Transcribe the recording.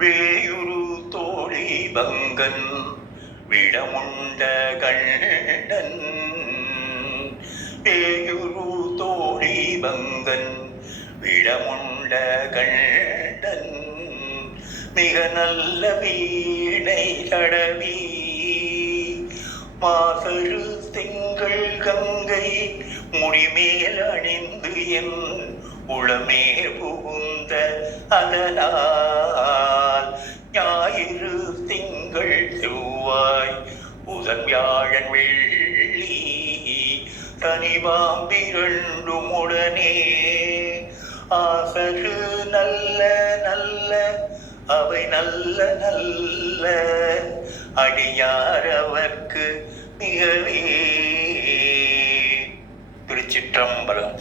வேயுரு தோழி பங்கன் விடமுண்ட கண்ணன். வேயுரு தோழி பங்கன் விடமுண்ட கண்ணன். மிக நல்ல வீணை தடவி மாசரு திங்கள் கங்கை முடிமேல் அணிந்து என் உளமே புகுந்த அதனால் ஞாயிறு திங்கள் செவ்வாய் புதன் வியாழன் வெள்ளி தனிவாம்பிரண்டும் உடனே. ஆசகு நல்ல நல்ல அவை நல்ல நல்ல அடியார் அவர்க்கு நிகழே திருச்சிற்றம்பலம்.